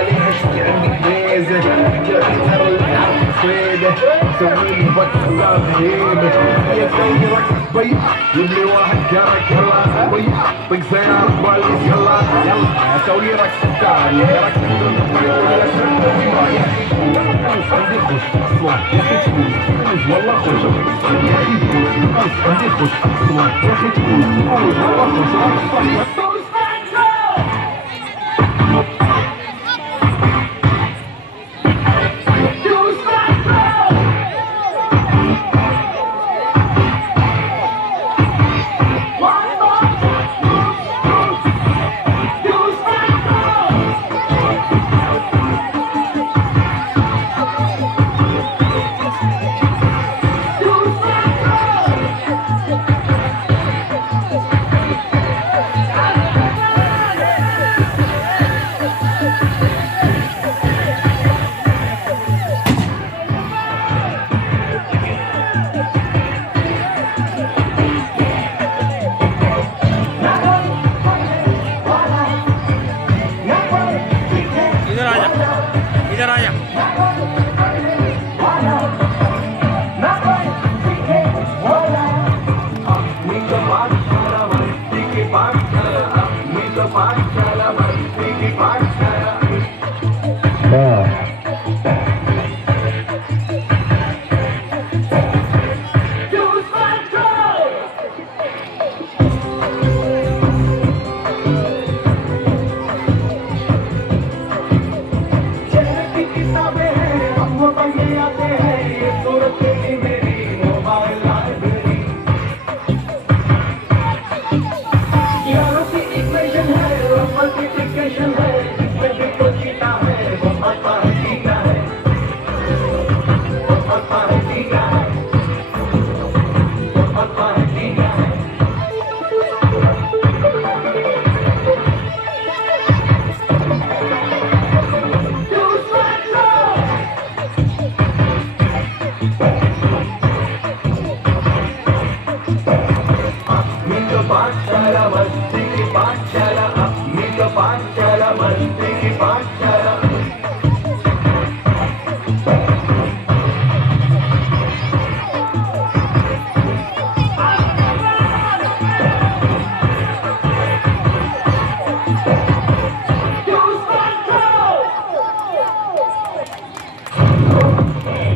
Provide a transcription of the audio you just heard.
عليها شي عندك ميزة تعتبر العرض صيدة سوي لي بطلة بهيبة يا سيرك بي يبلي واحد كرك يلا بي طق سيارة باليس يلا يلا سوي لك ستاني رك عندي خوش اصلا يا اخي تفوز والله خوش يا اخي تفوز عندي خوش اصلا يا اخي تفوز والله خوش पाठशाला मस्ती की पाठशाला